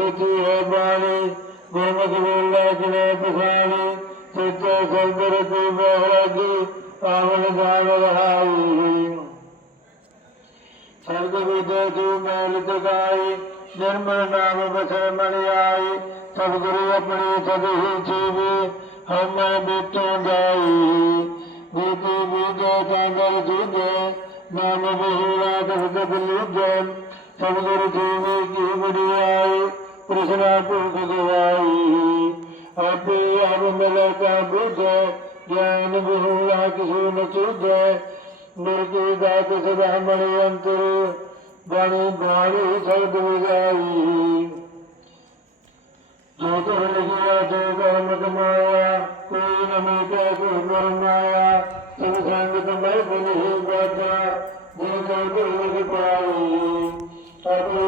ਸੱਚੀ ਹੈ ਬਾਣੀ, ਗੁਰਮੁਖ ਬੋਲੇ ਜਿਵੇਂ ਪਛਾਣੀ, ਸੱਚਾ ਸਰਬ ਰਤੀ ਬਹਰਾਗੀ ਆਵਣ ਜਾਣ ਰਹਾਈ। ਸਰਬ ਵਿਦਿਆ ਤੂੰ ਮੈਲ हम बेटो गाई बेटे बेटे जुगे नाम बहुरा दस लुगन सब जीवे की बुढ़ियाई कृष्णा को भगवाई। अब अब मेरे का बुझे ज्ञान बहुरा किसी न चुगे मेरे दाते सदा मणि अंतर बाणी बाणी सब बुझाई। ਕੋਈ ਨ ਮੀਟੇ ਕੋਈ ਮਾਇਆ ਸਭ ਸੰਗਤ ਮੈਂ ਬੁਨਿ ਬਾਜਾ ਜੋ ਜੋ ਗੁਰ ਲਿਖ ਪਾਈ ਆਪੇ